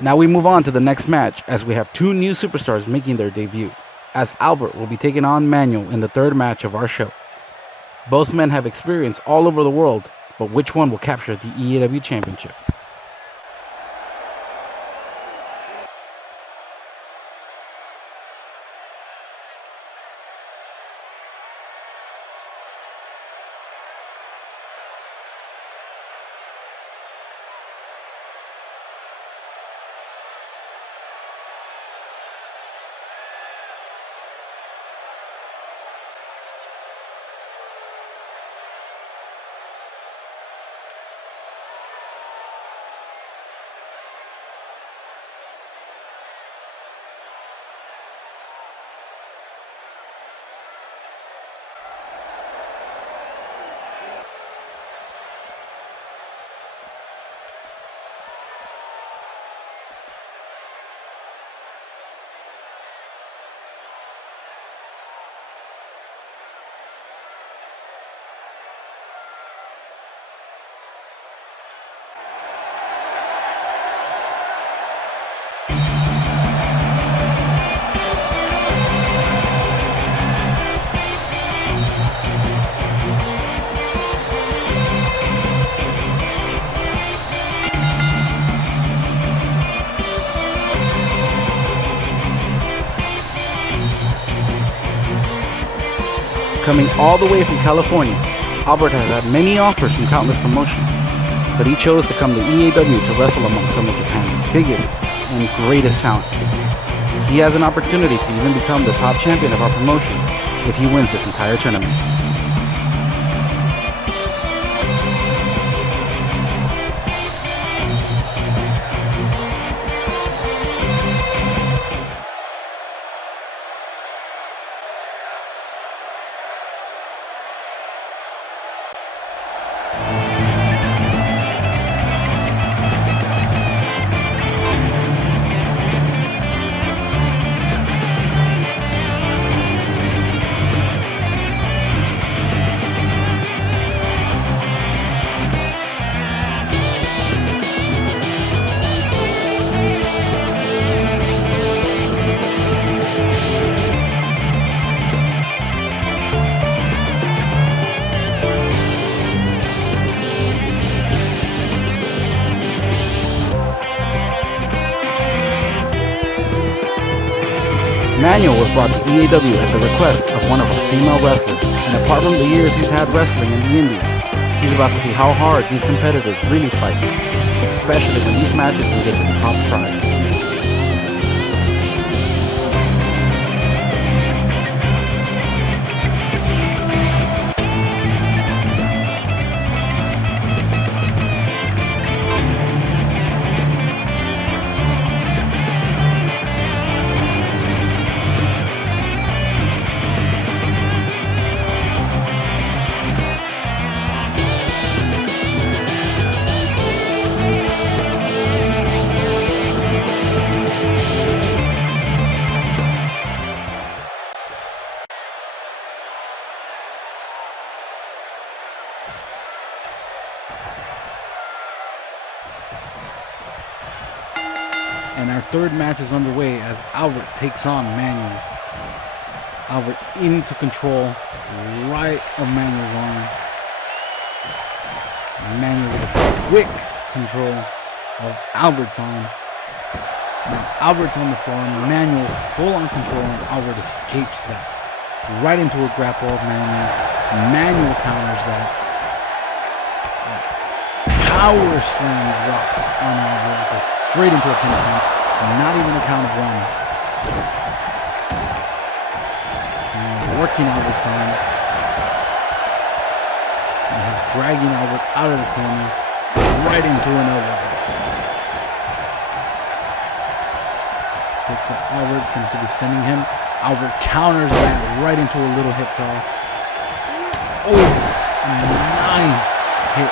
Now we move on to the next match as we have two new superstars making their debut, as Albert will be taking on Manuel in the third match of our show. Both men have experience all over the world, but which one will capture the EAW Championship? Coming all the way from California, Albert has had many offers from countless promotions, but he chose to come to EAW to wrestle among some of Japan's biggest and greatest talents. He has an opportunity to even become the top champion of our promotion if he wins this entire tournament. Manuel was brought to EAW at the request of one of our female wrestlers, and apart from the years he's had wrestling in the Indies, he's about to see how hard these competitors really fight, especially when these matches will get to the top prize. And our third match is underway as Albert takes on Manuel. Albert into control, right of Manuel's arm. Manuel with a quick control of Albert's arm. Now Albert's on the floor, and Manuel full on control, and Albert escapes that. Right into a grapple of Manuel. Manuel counters that. Power slam drop on Albert, straight into a pin count. Not even a count of one. And working Albert's arm. And he's dragging Albert out of the corner, right into an elbow. Picks up Albert, seems to be sending him. Albert counters that right into a little hip toss. Oh, nice hit.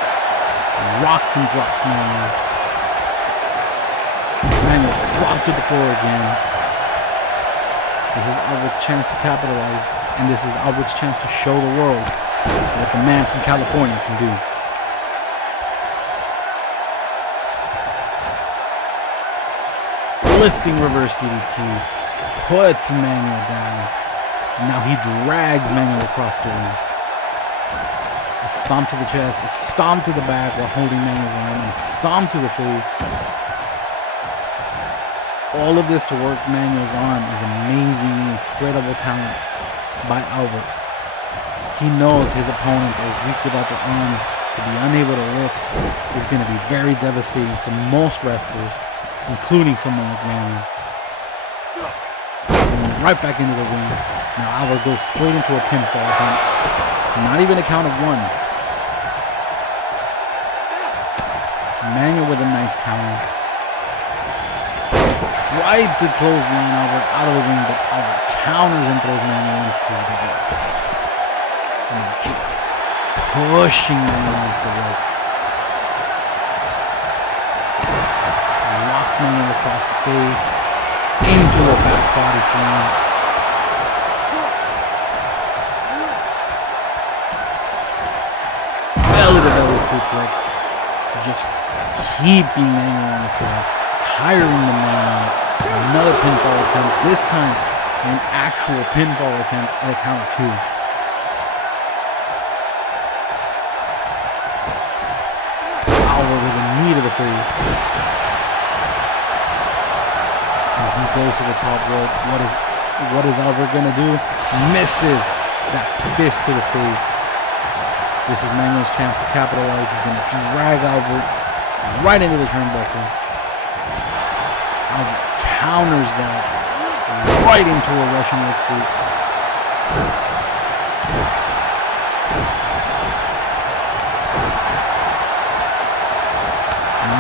Rocks and drops Manuel. Manuel dropped to the floor again. This is Albert's chance to capitalize, and this is Albert's chance to show the world what the man from California can do. Lifting reverse DDT. Puts Manuel down. Now he drags Manuel across the ring. A stomp to the chest, a stomp to the back while holding Manuel's arm, and a stomp to the face. All of this to work Manuel's arm is amazingly incredible talent by Albert. He knows his opponents are weak without their arm. To be unable to lift is going to be very devastating for most wrestlers, including someone like Manuel. Going right back into the ring. Now Albert goes straight into a pinfall attempt. Not even a count of one. Manuel with a nice counter. Tried to close line Albert out of the ring, but Albert counters and throws Manuel into the ropes. And he keeps pushing Manuel into the ropes. Locks Manuel across the face into a back body slam. Belly suplex, just keeping Manuel on the floor, tiring the man out. Another pinfall attempt, this time an actual pinfall attempt at a count of two. Albert with a knee to the face. And he goes to the top rope. What is Albert gonna do? Misses that fist to the face. This is Manuel's chance to capitalize. He's going to drag Albert right into the turnbuckle. Albert counters that right into a Russian leg sweep.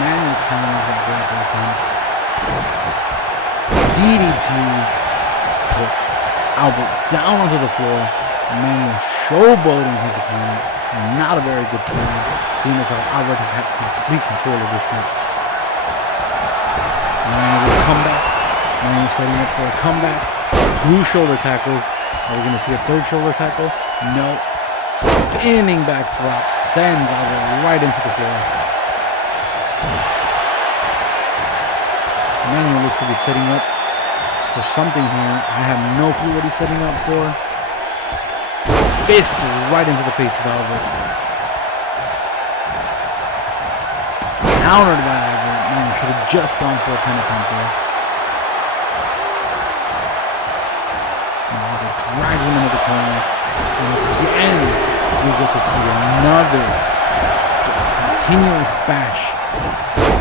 Manuel counters that grapple attempt. DDT puts Albert down onto the floor. Manuel showboating his opponent. Not a very good sign, seeing as how Albert has had complete control of this match. Manuel with a comeback. Manuel setting up for a comeback. Two shoulder tackles. Are we going to see a third shoulder tackle? No. Spinning back drop sends Albert right into the floor. Manuel looks to be setting up for something here. I have no clue what he's setting up for. Fist right into the face of Albert. Countered by Albert. Man, should have just gone for a pin attempt there. Now Albert drags him into the corner. And again, we get to see another just continuous bash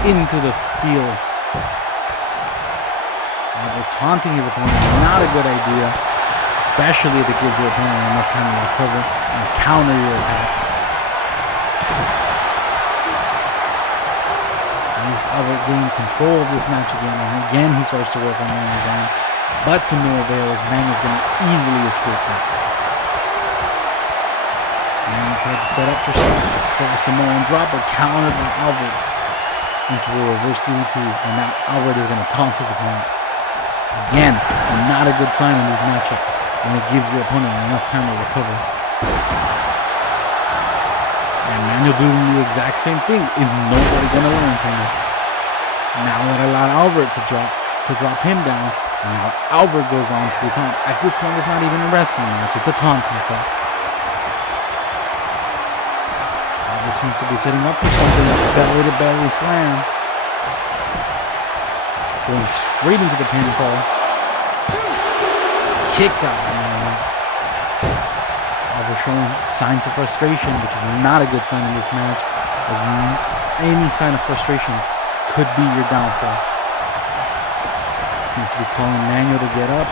into the steel. Albert taunting his opponent. Not a good idea. Especially if it gives your opponent enough time to recover and counter your attack. At least Albert gained control of this match again, and again he starts to work on Manuel's arm. But to no avail, as Manuel's going to easily escape that. Manuel tried to set up for the Samoan drop, but countered by Albert into a reverse DDT, and now Albert is going to taunt his opponent. Again, not a good sign in these matchups. And it gives your opponent enough time to recover. And Manuel doing the exact same thing. Is nobody gonna learn from this? Now that I allowed Albert to drop him down, and now Albert goes on to the taunt. At this point, it's not even a wrestling match; it's a taunting fest. Albert seems to be setting up for something like a belly-to-belly slam. Going straight into the pinfall. Kick out. Albert showing signs of frustration, which is not a good sign in this match, as any sign of frustration could be your downfall. Seems to be calling Manuel to get up.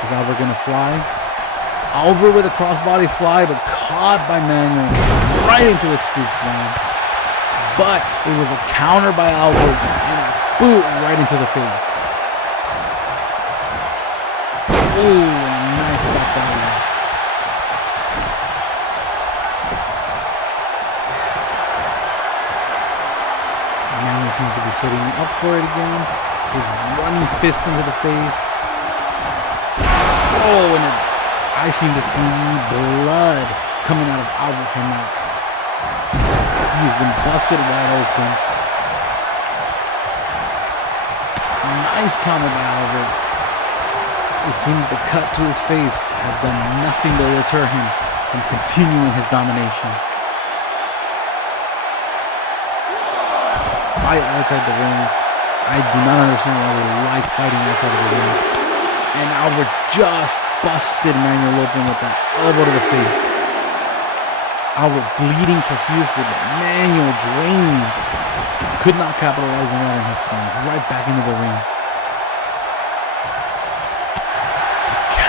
Is Albert going to fly? Albert with a crossbody fly, but caught by Manuel right into a scoop slam. But it was a counter by Albert and a boot right into the face. Ooh, nice back body. Manuel seems to be setting up for it again. His running fist into the face. Oh, and I seem to see blood coming out of Albert from that. He's been busted wide open. Nice Nice counter by Albert. It seems the cut to his face has done nothing to deter him from continuing his domination. Fight outside the ring. I do not understand why they like fighting outside of the ring. And Albert just busted Manuel open with that elbow to the face. Albert bleeding profusely, but Manuel drained. Could not capitalize on that in his turn. Right back into the ring.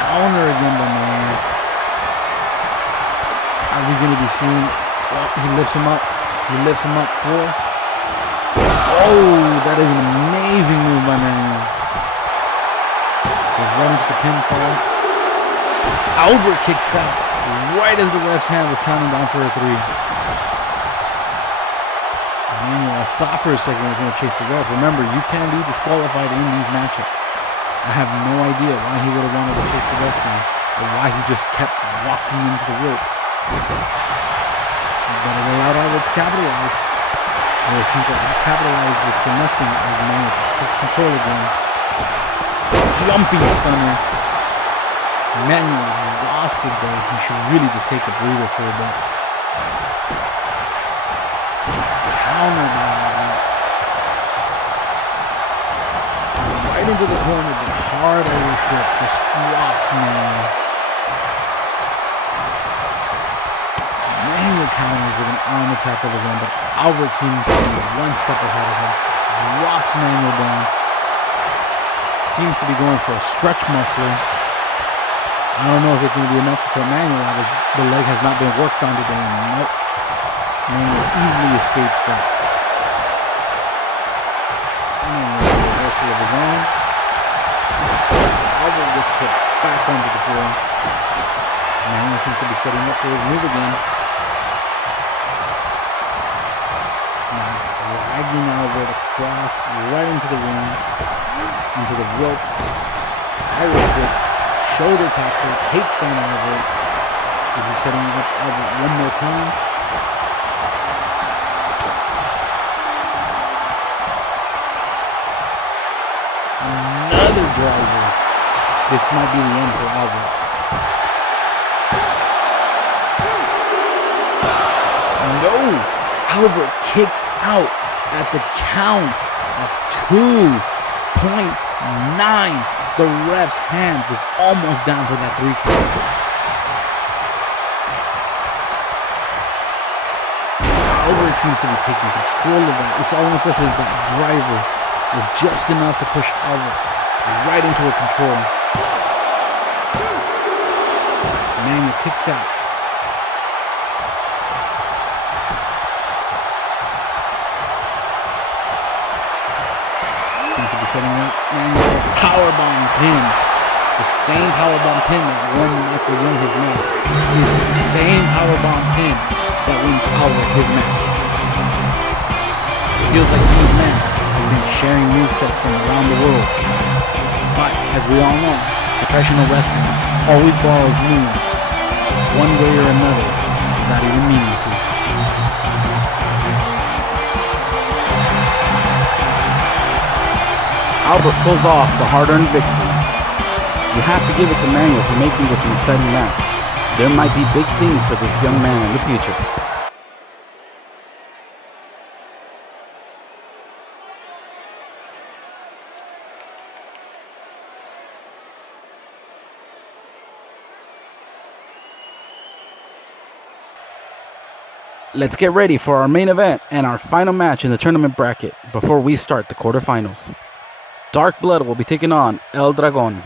Counter again by Manuel. Are we going to be seeing... Oh, he lifts him up. He lifts him up for... Oh, that is an amazing move by Manuel. Goes right into the pinfall. Albert kicks out right as the ref's hand was counting down for a 3. Manuel, I thought for a second he was going to chase the ref. Remember, you can be disqualified in these matchups. I have no idea why he would have wanted to chase the ref down, or why he just kept walking into the rope. But it allowed Albert to capitalize. And it seems like that capitalized was for nothing as Manuel just takes control again. Jumping stunner. Manuel exhausted though. He should really just take a breather for a bit. Counter by Albert. Right into the corner, the hard Irish whip just drops Manuel. Manuel counters with an arm attack of his own, but Albert seems to be one step ahead of him. Drops Manuel down. Seems to be going for a stretch muffler. I don't know if it's going to be enough to put Manuel out, as the leg has not been worked on today. Nope. Manuel easily escapes that. Manuel reversal of his own. Albert gets put back onto the floor. Manuel seems to be setting up for his move again. Now dragging Albert across right into the ring, into the ropes. Irish whip, shoulder tackle, takes down Albert. Is he setting up Albert one more time? Another driver. This might be the end for Albert. No! Albert kicks out at the count of 2.9. The ref's hand was almost down for that 3 count. Albert seems to be taking control of that. It's almost as if that driver was just enough to push Albert right into a control. Manuel kicks out. Seems to be setting up Manuel for a powerbomb pin. The same powerbomb pin that won Michael Young his match. It's the same powerbomb pin that wins Albert his match. It feels like these men have been sharing movesets from around the world. But, as we all know, professional wrestling always borrows moves, one way or another, without even meaning to. Albert pulls off the hard-earned victory. You have to give it to Manuel for making this an exciting match. There might be big things for this young man in the future. Let's get ready for our main event and our final match in the tournament bracket before we start the quarterfinals. Dark Blood will be taking on El Dragon.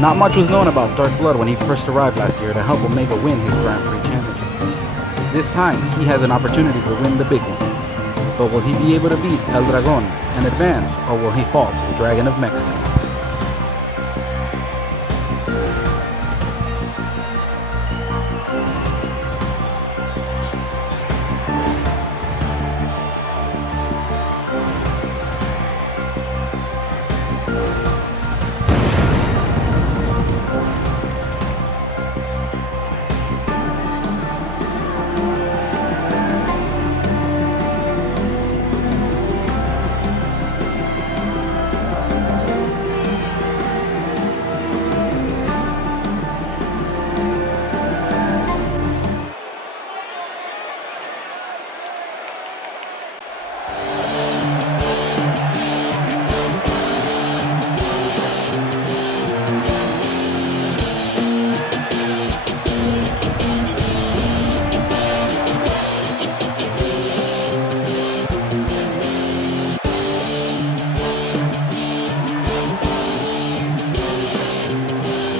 Not much was known about Dark Blood when he first arrived last year to help Omega win his Grand Prix championship. This time, he has an opportunity to win the big one. But will he be able to beat El Dragon and advance, or will he fall to the Dragon of Mexico?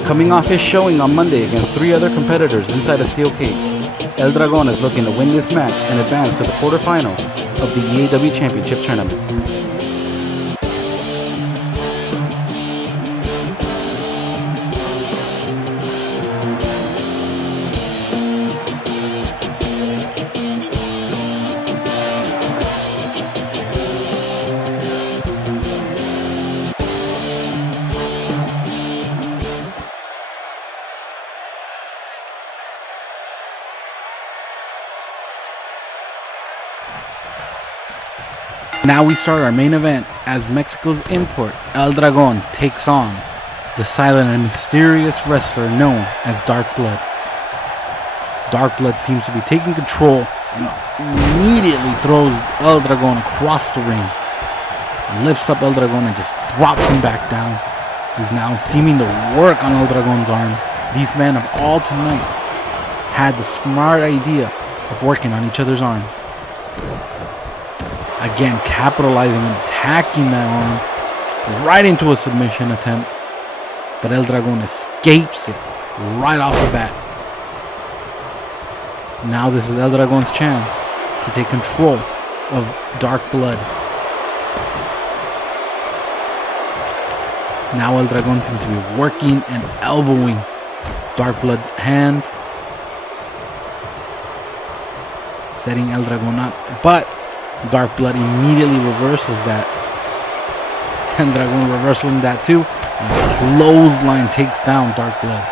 Coming off his showing on Monday against 3 other competitors inside a steel cage, El Dragon is looking to win this match and advance to the quarterfinals of the EAW Championship Tournament. Now we start our main event as Mexico's import, El Dragon, takes on the silent and mysterious wrestler known as Dark Blood. Dark Blood seems to be taking control and immediately throws El Dragon across the ring. Lifts up El Dragon and just drops him back down. He's now seeming to work on El Dragon's arm. These men have all tonight had the smart idea of working on each other's arms. Again, capitalizing and attacking that arm right into a submission attempt. But El Dragon escapes it right off the bat. Now this is El Dragon's chance to take control of Dark Blood. Now El Dragon seems to be working and elbowing Dark Blood's hand, setting El Dragon up, but Dark Blood immediately reversals that. El Dragon reversing that too, and clothesline takes down Dark Blood.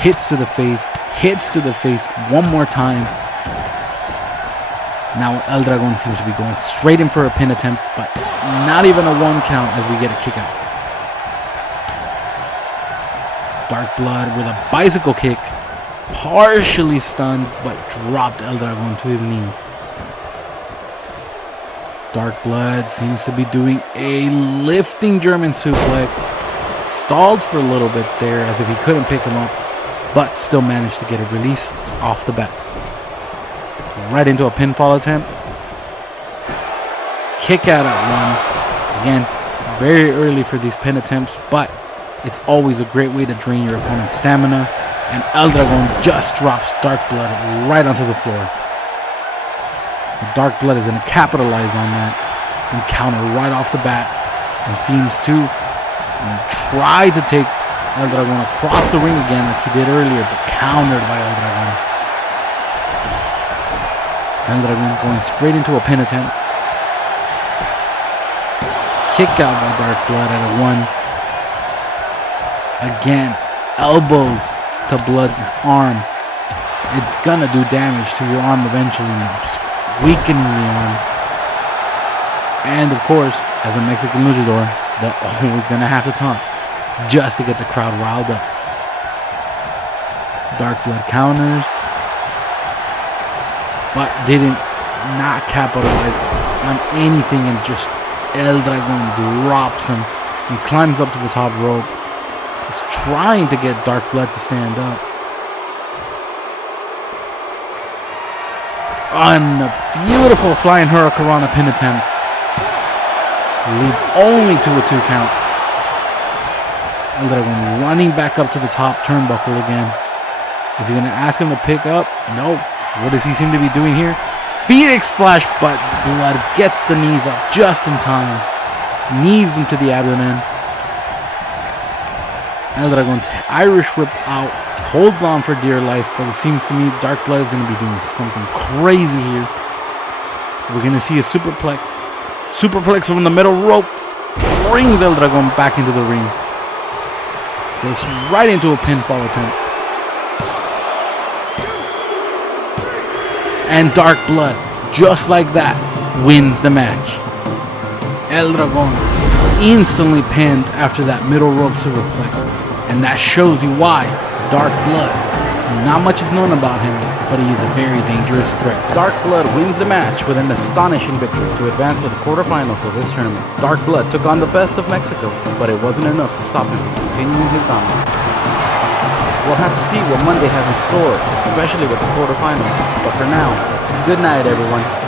Hits to the face one more time. Now El Dragon seems to be going straight in for a pin attempt, but not even a 1 count as we get a kick out. Dark Blood with a bicycle kick, partially stunned, but dropped El Dragon to his knees. Dark Blood seems to be doing a lifting German suplex. Stalled for a little bit there as if he couldn't pick him up, but still managed to get a release off the bat. Right into a pinfall attempt. Kick out at 1. Again, very early for these pin attempts, but it's always a great way to drain your opponent's stamina. And El Dragon just drops Dark Blood right onto the floor. Dark Blood is going to capitalize on that and counter right off the bat, and seems to try to take El Dragon across the ring again like he did earlier, but countered by El Dragon. El Dragon going straight into a pin attempt. Kick out by Dark Blood at a 1. Again, elbows to Blood's arm. It's gonna do damage to your arm eventually, just weakening the arm. And of course, as a Mexican luchador, they're always gonna have to taunt just to get the crowd riled up. Dark Blood counters, but didn't not capitalize on anything, and just El Dragon drops him and climbs up to the top rope. He's trying to get Dark Blood to stand up. On a beautiful flying Hurricanrana pin attempt. Leads only to a 2 count. El Dragon running back up to the top turnbuckle again. Is he going to ask him to pick up? No. What does he seem to be doing here? Phoenix splash, but Blood gets the knees up just in time. Knees him to the abdomen. El Dragon Irish whip out. Holds on for dear life, but it seems to me Dark Blood is going to be doing something crazy here. We're going to see a superplex. Superplex from the middle rope. Brings El Dragon back into the ring. Goes right into a pinfall attempt. And Dark Blood, just like that, wins the match. El Dragon instantly pinned after that middle rope superplex. And that shows you why Dark Blood, not much is known about him, but he is a very dangerous threat. Dark Blood wins the match with an astonishing victory to advance to the quarterfinals of this tournament. Dark Blood took on the best of Mexico, but it wasn't enough to stop him from continuing his dominance. We'll have to see what Monday has in store, especially with the quarterfinals. But for now, good night, everyone.